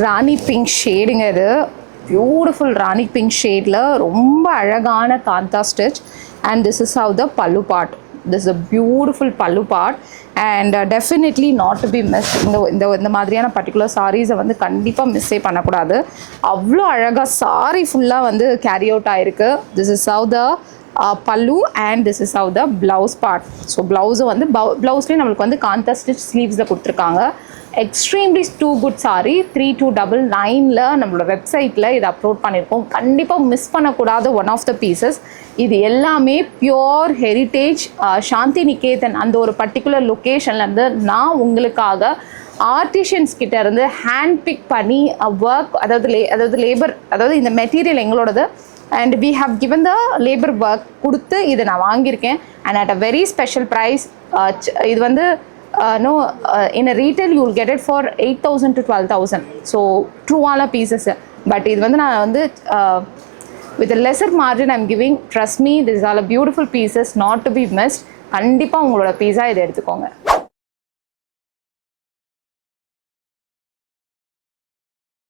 ராணி pink ஷேடுங்க இது. Beautiful ராணி pink ஷேடில் ரொம்ப அழகான kantha stitch. And this is how the pallu part. This is a beautiful pallu part and definitely not to be miss. இந்த மாதிரியான particular சாரீஸை வந்து கண்டிப்பாக மிஸ்ஸே பண்ணக்கூடாது. அவ்வளோ அழகாக சாரீ ஃபுல்லாக வந்து கேரி அவுட் ஆகிருக்கு. திஸ் இஸ் ஹவ் த பல்லு and this is how the blouse part. So blouse வந்து ப்ளவுஸ்லேயும் நம்மளுக்கு வந்து காந்தா ஸ்டிச் ஸ்லீவ்ஸில் கொடுத்துருக்காங்க. Extremely two good sorry. 3299 நம்மளோட வெப்சைட்டில் இதை அப்லோட் பண்ணியிருக்கோம். கண்டிப்பாக மிஸ் பண்ணக்கூடாத ஒன் ஆஃப் த பீசஸ். இது எல்லாமே பியோர் ஹெரிட்டேஜ் சாந்தி நிகேதன் அந்த ஒரு பர்டிகுலர் லொக்கேஷன்லேருந்து நான் உங்களுக்காக ஆர்டிஷியன்ஸ் கிட்ட இருந்து ஹேண்ட் பிக் பண்ணி ஒர்க், அதாவது லேபர், அதாவது இந்த மெட்டீரியல் எங்களோடது. And we have given the labour work கொடுத்து இதை நான் வாங்கியிருக்கேன். And at a very special price. இது வந்து in a retail you will get it for 8,000 to 12,000. So true pieces. But இது வந்து நான் வந்து with a lesser margin I'm giving. Trust me, these are all beautiful pieces not to be missed. கண்டிப்பாக உங்களோட பீஸா இதை எடுத்துக்கோங்க.